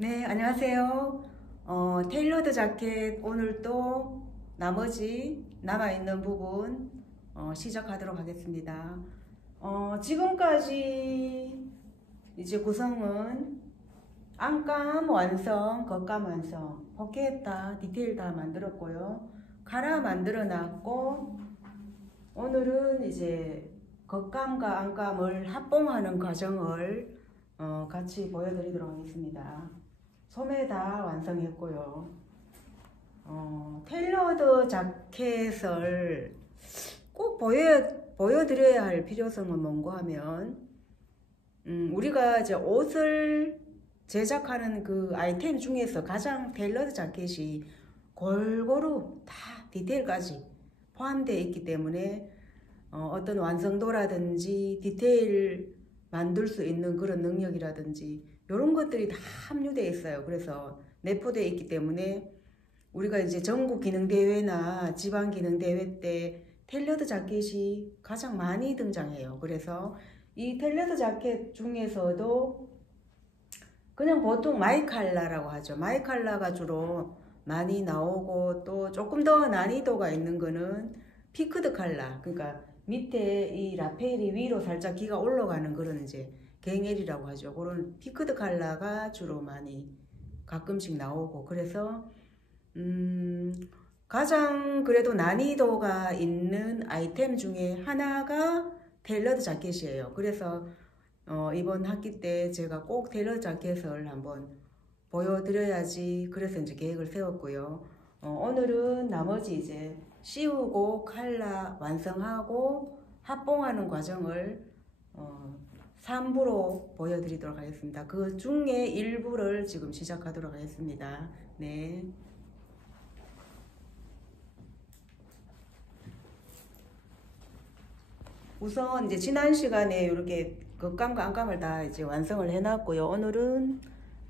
네, 안녕하세요. 테일러드 자켓 오늘 또 나머지 남아있는 부분 시작하도록 하겠습니다. 지금까지 이제 구성은 안감 완성, 겉감 완성, 포켓 다 디테일 다 만들었고요. 카라 만들어 놨고, 오늘은 이제 겉감과 안감을 합봉하는 과정을 같이 보여드리도록 하겠습니다. 소매 다 완성했고요. 테일러드 자켓을 꼭 보여드려야 할 필요성은 뭔가 하면, 우리가 이제 옷을 제작하는 그 아이템 중에서 가장 테일러드 자켓이 골고루 다 디테일까지 포함되어 있기 때문에 어떤 완성도라든지 디테일 만들 수 있는 그런 능력이라든지 이런 것들이 다 함유되어 있어요. 그래서 내포되어 있기 때문에 우리가 이제 전국 기능대회나 지방 기능대회 때 테일러드 자켓이 가장 많이 등장해요. 그래서 이 테일러드 자켓 중에서도 그냥 보통 마이칼라라고 하죠. 마이칼라가 주로 많이 나오고, 또 조금 더 난이도가 있는 거는 피크드 칼라, 그러니까 밑에 이 라펠이 위로 살짝 기가 올라가는 그런 이제 갱엘이라고 하죠. 그런 피크드 칼라가 주로 많이 가끔씩 나오고, 그래서 가장 그래도 난이도가 있는 아이템 중에 하나가 테일러드 자켓이에요. 그래서 이번 학기 때 제가 꼭 테일러드 자켓을 한번 보여드려야지, 그래서 이제 계획을 세웠고요. 오늘은 나머지 이제 씌우고 칼라 완성하고 합봉하는 과정을 3부로 보여드리도록 하겠습니다. 그 중에 일부를 지금 시작하도록 하겠습니다. 네. 우선 이제 지난 시간에 이렇게 겉감과 안감을 다 이제 완성을 해놨고요. 오늘은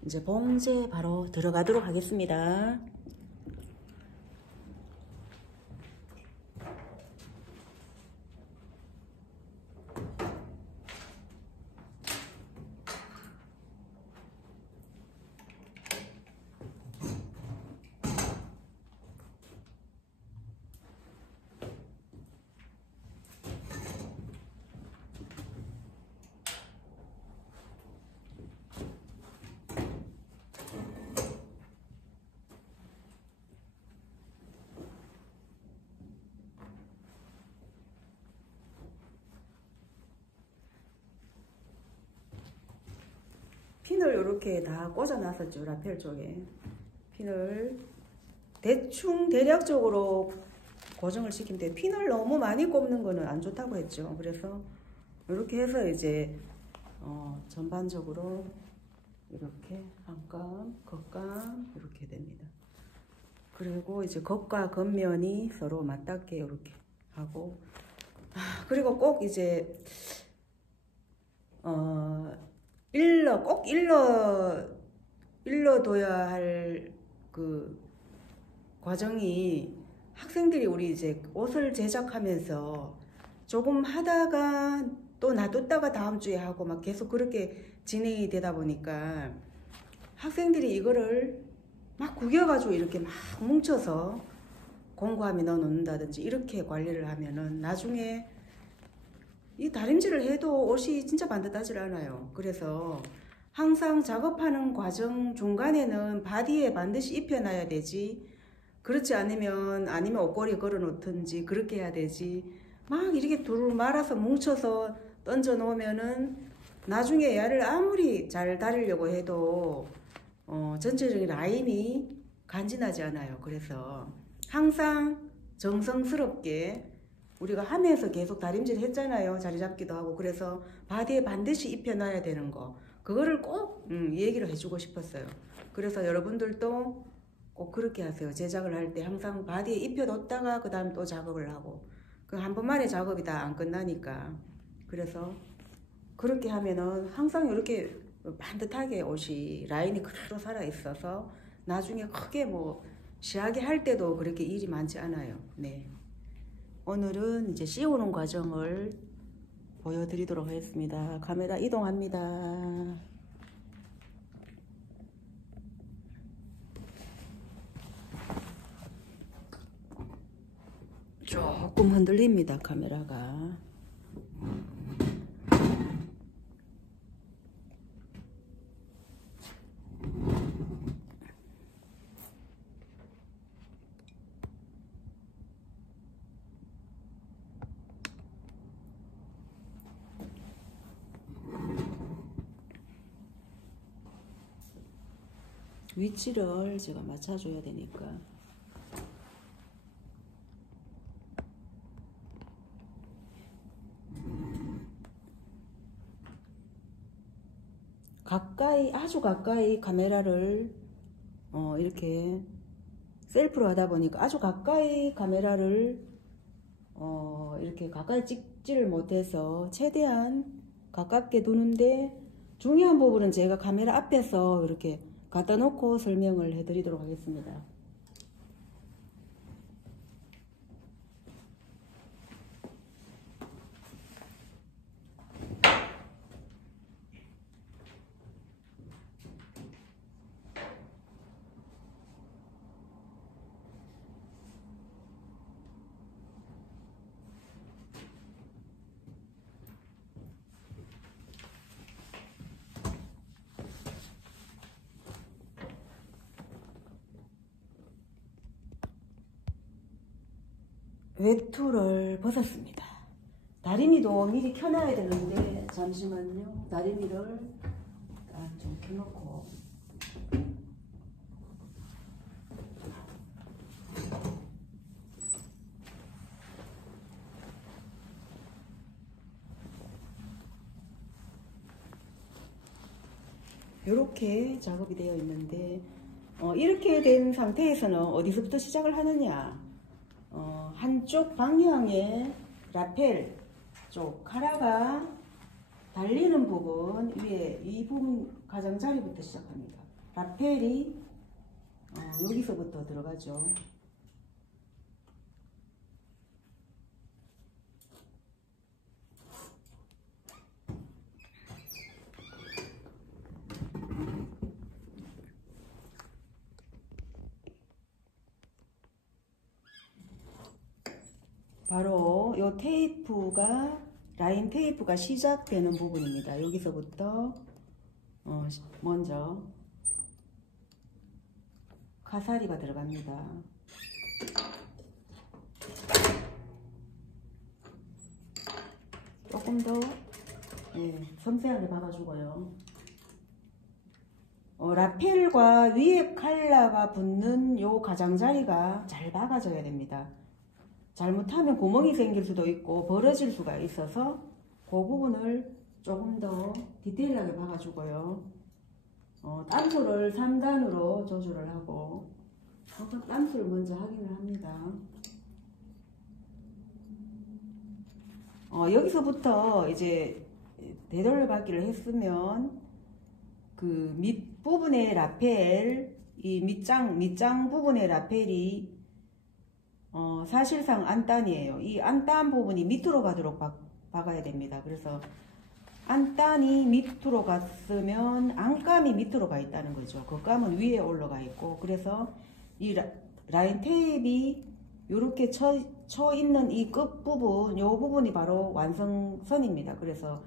이제 봉제 바로 들어가도록 하겠습니다. 핀을 이렇게 다 꽂아 놨었죠. 라펠 쪽에 핀을 대충 대략적으로 고정을 시키면 돼요. 핀을 너무 많이 꼽는 거는 안 좋다고 했죠. 그래서 이렇게 해서 이제 전반적으로 이렇게 안감, 겉감 이렇게 됩니다. 그리고 이제 겉과 겉면이 서로 맞닿게 이렇게 하고, 그리고 꼭 이제 꼭 일러둬야 할 그 과정이, 학생들이 우리 이제 옷을 제작하면서 조금 하다가 또 놔뒀다가 다음 주에 하고 막 계속 그렇게 진행이 되다 보니까 학생들이 이거를 막 구겨가지고 이렇게 막 뭉쳐서 공구함에 넣어 놓는다든지 이렇게 관리를 하면은 나중에 이 다림질을 해도 옷이 진짜 반듯하지 않아요. 그래서 항상 작업하는 과정 중간에는 바디에 반드시 입혀놔야 되지, 그렇지 않으면 아니면 옷걸이 걸어 놓든지 그렇게 해야 되지, 막 이렇게 둘 말아서 뭉쳐서 던져 놓으면은 나중에 얘를 아무리 잘 다리려고 해도 전체적인 라인이 간지나지 않아요. 그래서 항상 정성스럽게 우리가 하면서 계속 다림질 했잖아요. 자리 잡기도 하고. 그래서 바디에 반드시 입혀놔야 되는 거, 그거를 꼭 얘기를 해주고 싶었어요. 그래서 여러분들도 꼭 그렇게 하세요. 제작을 할 때 항상 바디에 입혀뒀다가 그 다음 또 작업을 하고, 그 한 번만에 작업이 다 안 끝나니까. 그래서 그렇게 하면은 항상 이렇게 반듯하게 옷이 라인이 그대로 살아있어서 나중에 크게 뭐 시하게 할 때도 그렇게 일이 많지 않아요. 네. 오늘은 이제 씌우는 과정을 보여드리도록 하겠습니다. 카메라 이동합니다. 조금 흔들립니다, 카메라가. 위치를 제가 맞춰줘야 되니까. 가까이, 아주 가까이 카메라를 이렇게 셀프로 하다 보니까 아주 가까이 카메라를 이렇게 가까이 찍지를 못해서 최대한 가깝게 두는데, 중요한 부분은 제가 카메라 앞에서 이렇게 갖다 놓고 설명을 해 드리도록 하겠습니다. 외투를 벗었습니다. 다리미도 미리 켜놔야 되는데, 잠시만요. 다리미를 좀 켜놓고. 이렇게 작업이 되어 있는데, 이렇게 된 상태에서는 어디서부터 시작을 하느냐. 한쪽 방향의 라펠 쪽 카라가 달리는 부분 위에 이 부분 가장자리부터 시작합니다. 라펠이 여기서부터 들어가죠. 바로 요 테이프가, 라인 테이프가 시작되는 부분입니다. 여기서부터 먼저 가사리가 들어갑니다. 조금 더 섬세하게 박아주고요. 라펠과 위에 칼라가 붙는 요 가장자리가 잘 박아져야 됩니다. 잘못하면 구멍이 생길 수도 있고 벌어질 수가 있어서 그 부분을 조금 더 디테일하게 박아주고요. 땀수를 3단으로 조절을 하고, 땀수를 먼저 확인을 합니다. 여기서부터 이제 되돌려받기를 했으면 그 밑부분의 라펠, 이 밑장 부분의 라펠이 사실상 안단이에요. 이 안단 부분이 밑으로 가도록 박아야 됩니다. 그래서 안단이 밑으로 갔으면 안감이 밑으로 가 있다는 거죠. 겉감은 위에 올라가 있고, 그래서 이 라인 테이프이 이렇게 쳐 있는 이 끝부분, 이 부분이 바로 완성선입니다. 그래서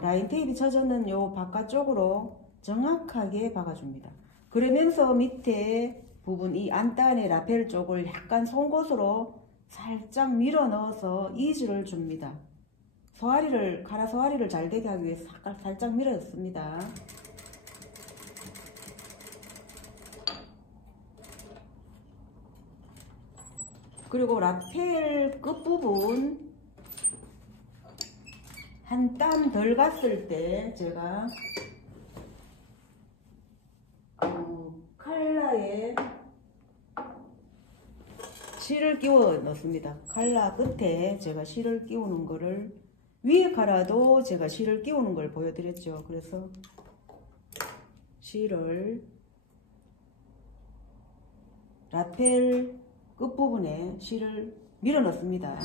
라인 테이프이 쳐져있는 이 바깥쪽으로 정확하게 박아줍니다. 그러면서 밑에 부분, 이 안단의 라펠 쪽을 약간 송곳으로 살짝 밀어 넣어서 이즈를 줍니다. 가라 소화리를 잘 되게 하기 위해서 살짝 밀어줬습니다. 그리고 라펠 끝부분 한 땀 덜 갔을 때 제가 칼라에 실을 끼워 넣습니다. 칼라 끝에 제가 실을 끼우는 거를, 위에 카라도 제가 실을 끼우는 걸 보여드렸죠. 그래서 실을 라펠 끝부분에 실을 밀어 넣습니다.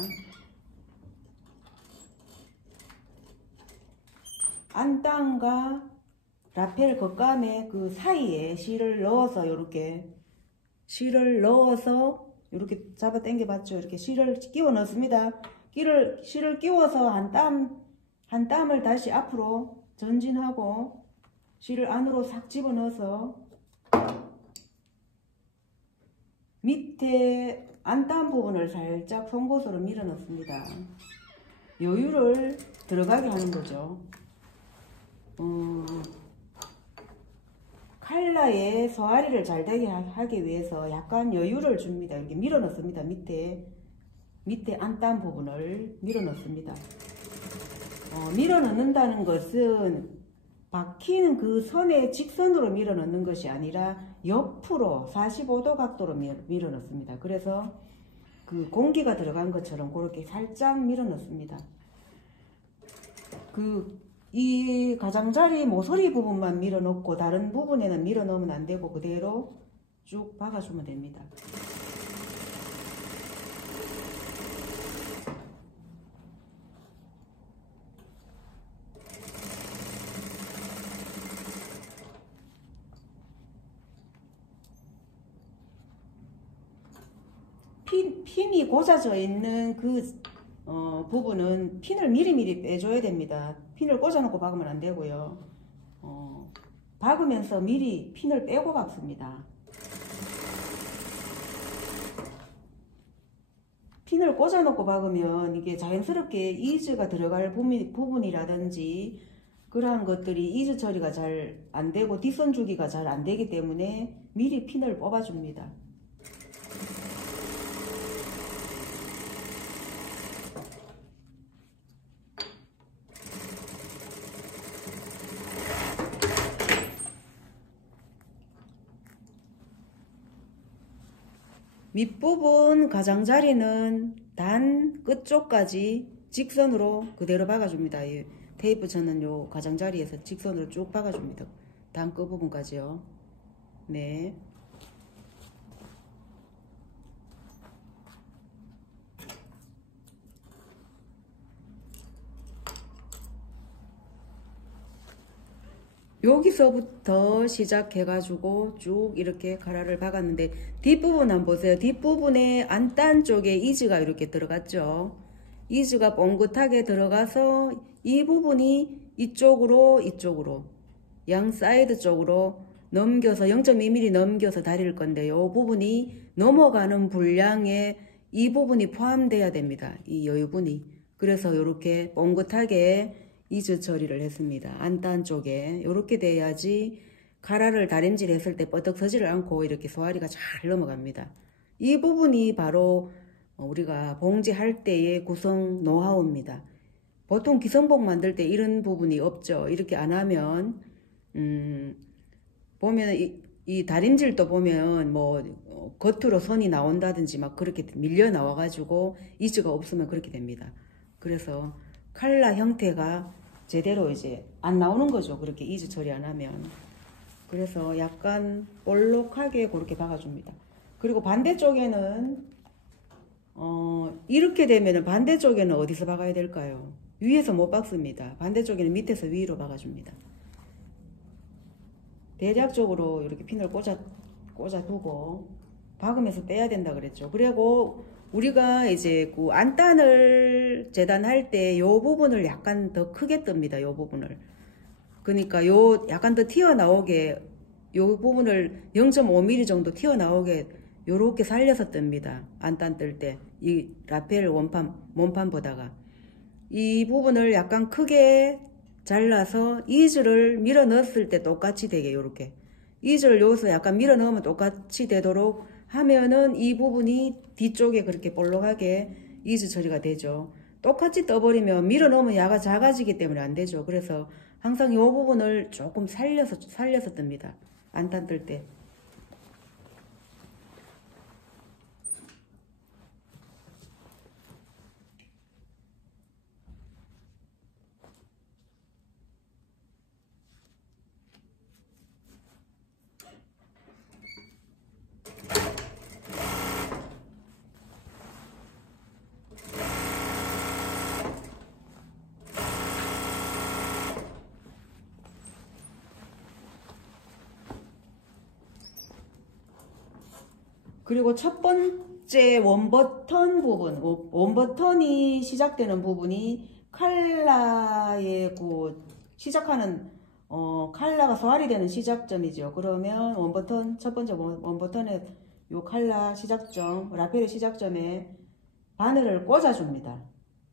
안단과 라펠 겉감의 그 사이에 실을 넣어서, 이렇게 실을 넣어서 이렇게 잡아 당겨 봤죠. 이렇게 실을 끼워 넣습니다. 실을 끼워서 한 땀을 다시 앞으로 전진하고 실을 안으로 싹 집어 넣어서 밑에 안땀 부분을 살짝 송곳으로 밀어 넣습니다. 여유를 들어가게 하는 거죠. 칼라에 소화리를 잘 되게 하기 위해서 약간 여유를 줍니다. 이렇게 밀어 넣습니다. 밑에 안땀 부분을 밀어 넣습니다. 밀어 넣는다는 것은 박히는 그 선에 직선으로 밀어 넣는 것이 아니라 옆으로 45도 각도로 밀어 넣습니다. 그래서 그 공기가 들어간 것처럼 그렇게 살짝 밀어 넣습니다. 이 가장자리 모서리 부분만 밀어 넣고 다른 부분에는 밀어 넣으면 안 되고 그대로 쭉 박아주면 됩니다. 핀이 꽂아져 있는 그 부분은 핀을 미리미리 빼줘야 됩니다. 핀을 꽂아놓고 박으면 안 되고요. 박으면서 미리 핀을 빼고 박습니다. 핀을 꽂아놓고 박으면 이게 자연스럽게 이즈가 들어갈 부분이라든지 그러한 것들이 이즈 처리가 잘 안되고 뒷선 주기가 잘 안되기 때문에 미리 핀을 뽑아줍니다. 밑부분 가장자리는 단 끝쪽까지 직선으로 그대로 박아줍니다. 이 테이프 쳐는 요 가장자리에서 직선으로 쭉 박아줍니다. 단 끝부분까지요. 네. 여기서부터 시작해가지고 쭉 이렇게 가라를 박았는데 뒷부분 한번 보세요. 뒷부분에 안단 쪽에 이즈가 이렇게 들어갔죠. 이즈가 뻥긋하게 들어가서 이 부분이 이쪽으로 양 사이드 쪽으로 넘겨서 0.2mm 넘겨서 다릴 건데 이 부분이 넘어가는 분량에 이 부분이 포함돼야 됩니다. 이 여유분이. 그래서 이렇게 뻥긋하게 이즈 처리를 했습니다. 안단 쪽에 이렇게 돼야지 가라를 다림질 했을 때 뻗덕 서지를 않고 이렇게 소화리가 잘 넘어갑니다. 이 부분이 바로 우리가 봉지할 때의 구성 노하우입니다. 보통 기성복 만들 때 이런 부분이 없죠. 이렇게 안 하면 보면 이 다림질도 보면 뭐 겉으로 선이 나온다든지 막 그렇게 밀려 나와 가지고 이즈가 없으면 그렇게 됩니다. 그래서 칼라 형태가 제대로 이제 안 나오는 거죠. 그렇게 이즈 처리 안 하면. 그래서 약간 볼록하게 그렇게 박아줍니다. 그리고 반대쪽에는 이렇게 되면은 반대쪽에는 어디서 박아야 될까요? 위에서 못 박습니다. 반대쪽에는 밑에서 위로 박아줍니다. 대략적으로 이렇게 핀을 꽂아두고 박으면서 빼야 된다 그랬죠. 그리고 우리가 이제 그 안단을 재단할 때 요 부분을 약간 더 크게 뜹니다. 요 부분을. 그러니까 요 약간 더 튀어나오게 요 부분을 0.5mm 정도 튀어나오게 요렇게 살려서 뜹니다. 안단 뜰 때. 이 라펠 원판보다가. 이 부분을 약간 크게 잘라서 이즈를 밀어 넣었을 때 똑같이 되게 요렇게. 이즈를 여기서 약간 밀어 넣으면 똑같이 되도록 하면은 이 부분이 뒤쪽에 그렇게 볼록하게 이즈 처리가 되죠. 똑같이 떠버리면 밀어 넣으면 야가 작아지기 때문에 안 되죠. 그래서 항상 이 부분을 조금 살려서 뜹니다. 안단 뜰 때. 그리고 첫 국제 원버튼 부분, 원버튼이 시작되는 부분이 칼라의 시작하는 칼라가 소알이 되는 시작점이죠. 그러면 원버튼 첫 번째 원버튼의 요 칼라 시작점, 라펠의 시작점에 바늘을 꽂아줍니다.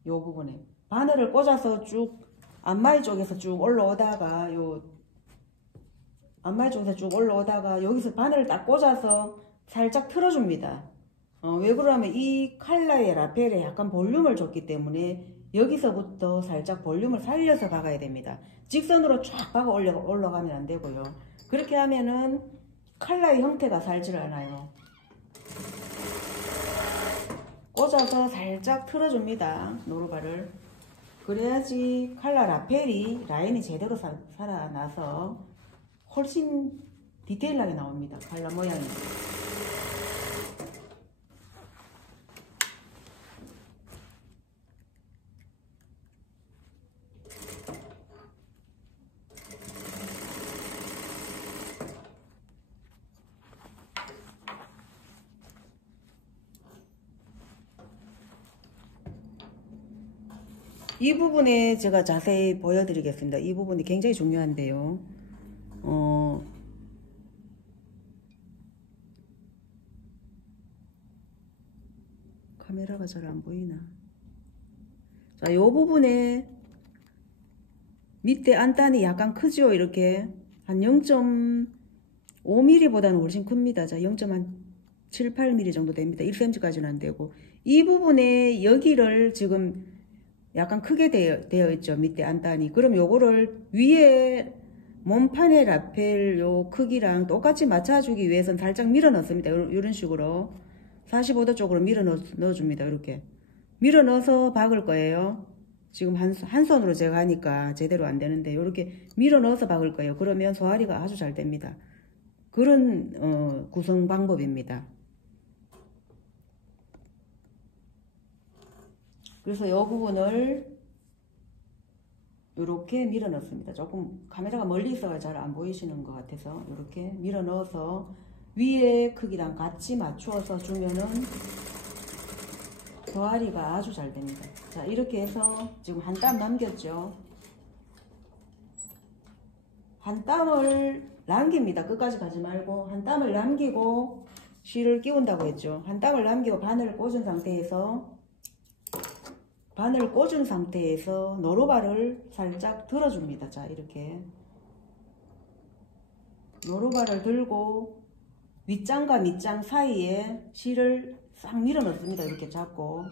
요 부분에 바늘을 꽂아서 쭉 앞마이 쪽에서 쭉 올라오다가 여기서 바늘을 딱 꽂아서 살짝 틀어줍니다. 왜 그러냐면 이 칼라의 라펠에 약간 볼륨을 줬기 때문에 여기서부터 살짝 볼륨을 살려서 박아야 됩니다. 직선으로 쫙 박아 올라가면 안 되고요. 그렇게 하면은 칼라의 형태가 살질 않아요. 꽂아서 살짝 틀어줍니다. 노루발을. 그래야지 칼라 라펠이 라인이 제대로 살아나서 훨씬 디테일하게 나옵니다. 칼라 모양이. 이 부분에 제가 자세히 보여드리겠습니다. 이 부분이 굉장히 중요한데요. 카메라가 잘 안 보이나? 자, 요 부분에 밑에 안단이 약간 크죠? 이렇게 한 0.5mm 보다는 훨씬 큽니다. 자, 0.7, 8mm 정도 됩니다. 1cm까지는 안 되고, 이 부분에 여기를 지금 약간 크게 되어 있죠. 밑에 안단이. 그럼 요거를 위에 몸판의 라펠 요 크기랑 똑같이 맞춰주기 위해서는 살짝 밀어 넣습니다. 이런 식으로 45도 쪽으로 밀어 넣어줍니다. 이렇게 밀어 넣어서 박을 거예요. 지금 한 손으로 제가 하니까 제대로 안 되는데 이렇게 밀어 넣어서 박을 거예요. 그러면 소화리가 아주 잘 됩니다. 그런 구성 방법입니다. 그래서 이 부분을 이렇게 밀어 넣습니다. 조금 카메라가 멀리 있어서 잘 안 보이시는 것 같아서 이렇게 밀어 넣어서 위에 크기랑 같이 맞추어서 주면은 소화리가 아주 잘 됩니다. 자, 이렇게 해서 지금 한 땀 남겼죠. 한 땀을 남깁니다. 끝까지 가지 말고 한 땀을 남기고 실을 끼운다고 했죠. 한 땀을 남기고 바늘을 꽂은 상태에서 노루발을 살짝 들어줍니다. 자, 이렇게 노루발을 들고 윗장과 밑장 사이에 실을 싹 밀어 넣습니다. 이렇게 잡고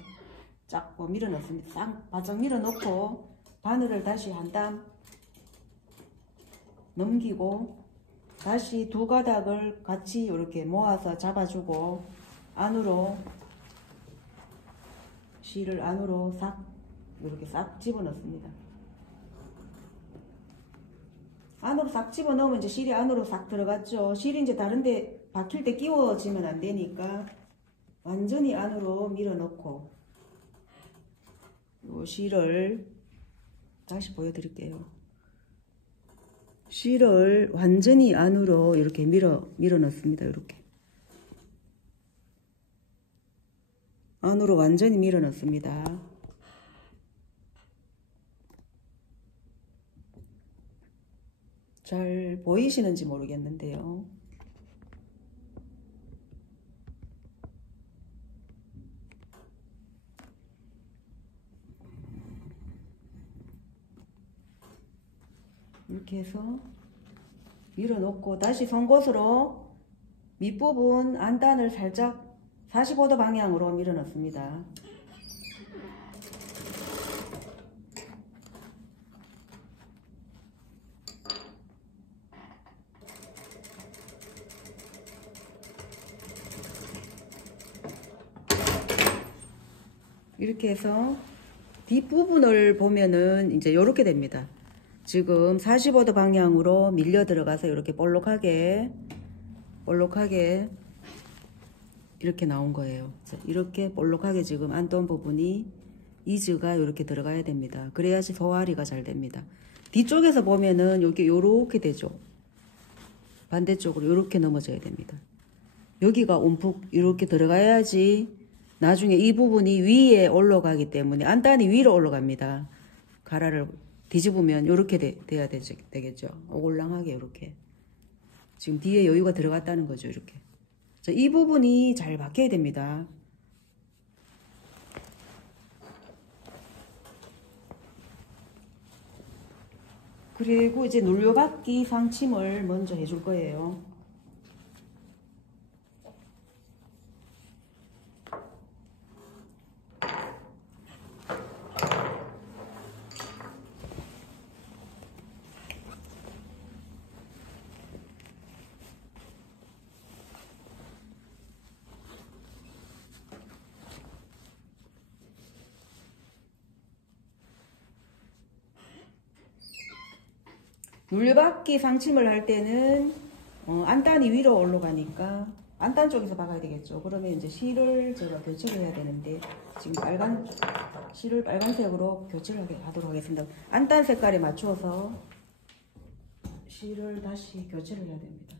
밀어 넣습니다. 싹 바짝 밀어 넣고 바늘을 다시 한 땀 넘기고 다시 두 가닥을 같이 이렇게 모아서 잡아주고 안으로 실을 안으로 싹 이렇게 싹 집어넣습니다. 안으로 싹 집어넣으면 이제 실이 안으로 싹 들어갔죠. 실이 이제 다른데 박힐 때 끼워지면 안 되니까 완전히 안으로 밀어넣고 요 실을 다시 보여드릴게요. 실을 완전히 안으로 이렇게 밀어 넣습니다. 이렇게 안으로 완전히 밀어 넣습니다. 잘 보이시는지 모르겠는데요. 이렇게 해서 밀어놓고 다시 송곳으로 밑부분 안단을 살짝 45도 방향으로 밀어넣습니다. 이렇게 해서 뒷부분을 보면은 이제 이렇게 됩니다. 지금 45도 방향으로 밀려 들어가서 이렇게 볼록하게 이렇게 나온 거예요. 이렇게 볼록하게 지금 안던 부분이 이즈가 이렇게 들어가야 됩니다. 그래야지 소화리가 잘 됩니다. 뒤쪽에서 보면은 여기 요렇게 되죠. 반대쪽으로 요렇게 넘어져야 됩니다. 여기가 움푹 이렇게 들어가야지 나중에 이 부분이 위에 올라가기 때문에 안단이 위로 올라갑니다. 가라를 뒤집으면 이렇게 돼야 되겠죠. 오골랑하게 이렇게. 지금 뒤에 여유가 들어갔다는 거죠. 이렇게. 이 부분이 잘 박혀야 됩니다. 그리고 이제 눌려받기 상침을 먼저 해줄 거예요. 눌려받기 상침을 할 때는 안단이 위로 올라가니까 안단 쪽에서 박아야 되겠죠. 그러면 이제 실을 제가 교체를 해야 되는데 지금 실을 빨간색으로 교체를 하도록 하겠습니다. 안단 색깔에 맞춰서 실을 다시 교체를 해야 됩니다.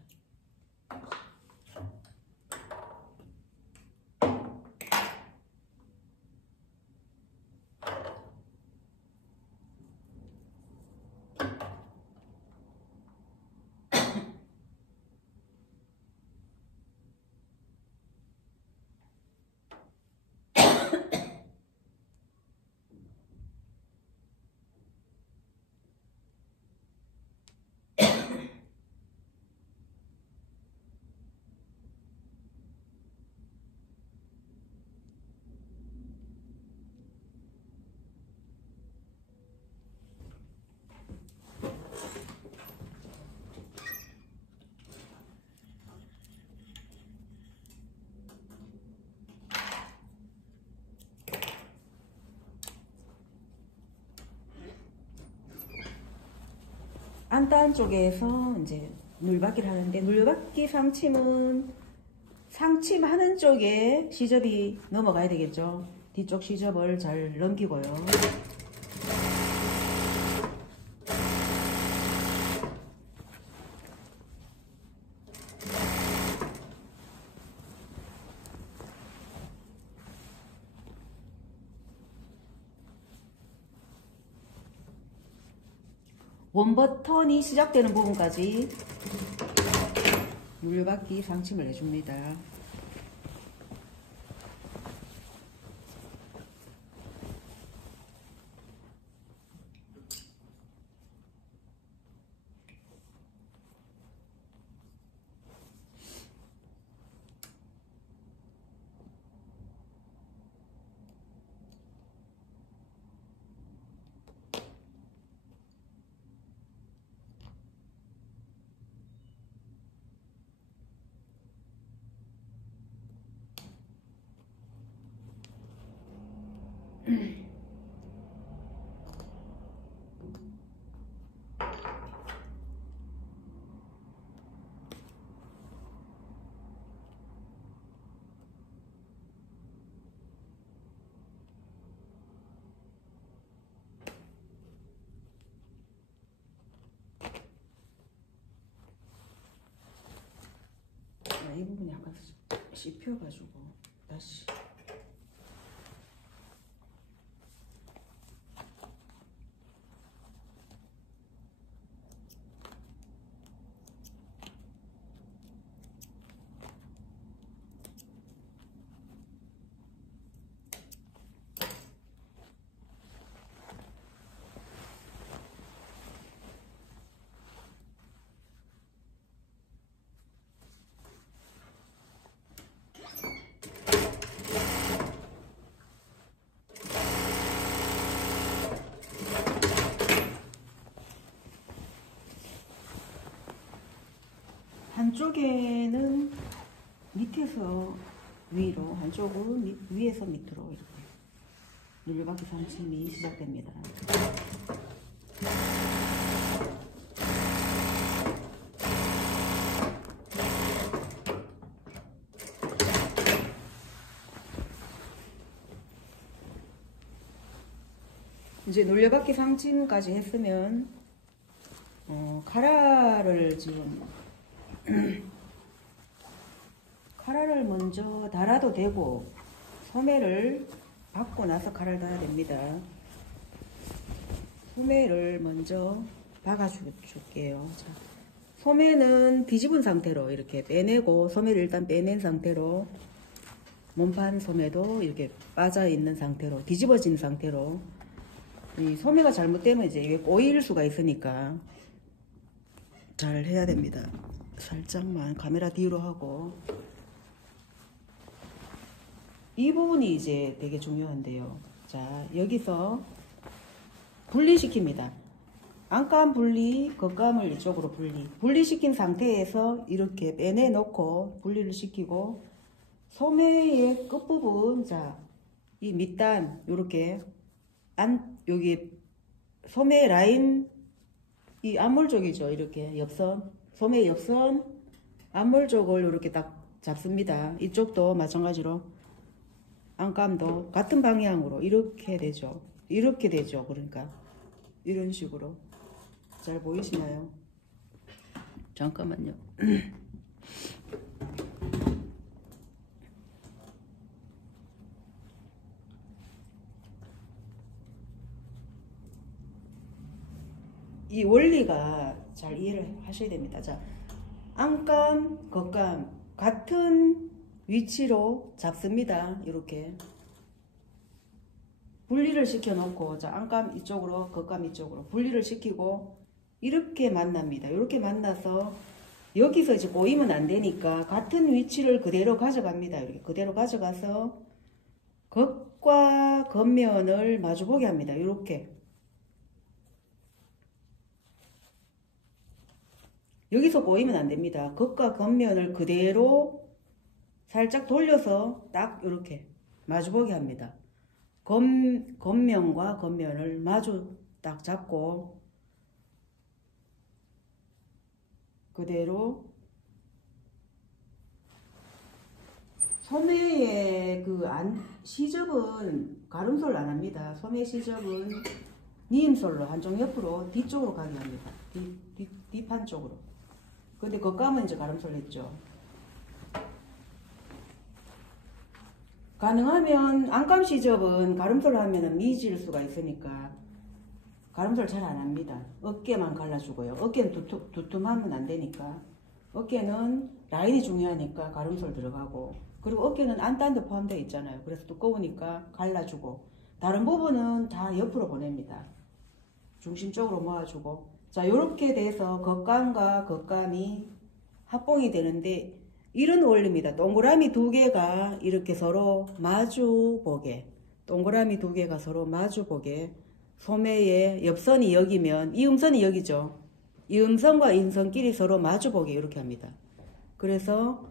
안단 쪽에서 이제 눌받기를 하는데 눌받기 상침은 상침하는 쪽에 시접이 넘어가야 되겠죠. 뒤쪽 시접을 잘 넘기고요. 원버튼이 시작되는 부분까지 눌받기 상침을 해줍니다. 이 부분이 약간 씹혀가지고 다시 한쪽에는 밑에서 위로, 한쪽은 위에서 밑으로 이렇게 눌려받기 상침이 시작됩니다. 이제 눌려받기 상침까지 했으면 가라를 지금 카라를 먼저 달아도 되고 소매를 박고 나서 카라를 달아야 됩니다. 소매를 먼저 박아줄게요. 자, 소매는 뒤집은 상태로 이렇게 빼내고 소매를 일단 빼낸 상태로 몸판 소매도 이렇게 빠져 있는 상태로 뒤집어진 상태로 이 소매가 잘못되면 이제 이게 꼬일 수가 있으니까 잘 해야 됩니다. 살짝만 카메라 뒤로 하고 이 부분이 이제 되게 중요한데요. 자, 여기서 분리시킵니다. 안감 분리, 겉감을 이쪽으로 분리시킨 상태에서 이렇게 빼내 놓고 분리를 시키고 소매의 끝부분, 자, 이 밑단 요렇게 여기 소매 라인 이 앞물 쪽이죠. 이렇게 옆선, 소매 옆선 앞물 쪽을 이렇게 딱 잡습니다. 이쪽도 마찬가지로 안감도 같은 방향으로 이렇게 되죠. 이렇게 되죠. 그러니까 이런 식으로 잘 보이시나요? 잠깐만요. 이 원리가 잘 이해를 하셔야 됩니다. 자, 안감, 겉감 같은 위치로 잡습니다. 이렇게 분리를 시켜 놓고, 자, 안감 이쪽으로 겉감 이쪽으로 분리를 시키고 이렇게 만납니다. 이렇게 만나서 여기서 이제 꼬이면 안 되니까 같은 위치를 그대로 가져갑니다. 이렇게 그대로 가져가서 겉과 겉면을 마주보게 합니다. 이렇게 여기서 꼬이면 안 됩니다. 겉과 겉면을 그대로 살짝 돌려서 딱 이렇게 마주보게 합니다. 겉면과 겉면을 마주 딱 잡고 그대로 소매의 그 시접은 가름솔 안 합니다. 소매 시접은 니임솔로 한쪽 옆으로 뒤쪽으로 가게 합니다. 뒷판 쪽으로. 근데 겉감은 이제 가름솔 했죠. 가능하면 안감 시접은 가름솔 하면은 미질 수가 있으니까 가름솔 잘 안 합니다. 어깨만 갈라주고요. 어깨는 두툼하면 안 되니까. 어깨는 라인이 중요하니까 가름솔 들어가고, 그리고 어깨는 안단도 포함되어 있잖아요. 그래서 두꺼우니까 갈라주고, 다른 부분은 다 옆으로 보냅니다. 중심 쪽으로 모아주고. 자, 요렇게 돼서 겉감과 겉감이 합봉이 되는데, 이런 원리입니다. 동그라미 두 개가 이렇게 서로 마주보게, 동그라미 두 개가 서로 마주보게, 소매의 옆선이 여기면 이 음선이 여기죠. 이 음선과 이 음선끼리 서로 마주보게 이렇게 합니다. 그래서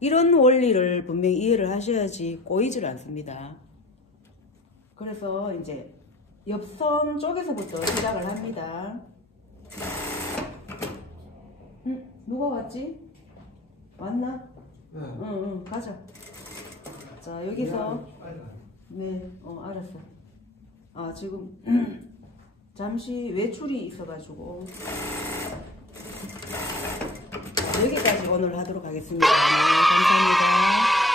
이런 원리를 분명히 이해를 하셔야지 꼬이질 않습니다. 그래서 이제 옆선 쪽에서부터 시작을 합니다. 누가 왔지? 왔나? 네. 응, 가자. 자, 여기서 네, 알았어. 아, 지금 잠시 외출이 있어가지고 여기까지 오늘 하도록 하겠습니다. 네, 감사합니다.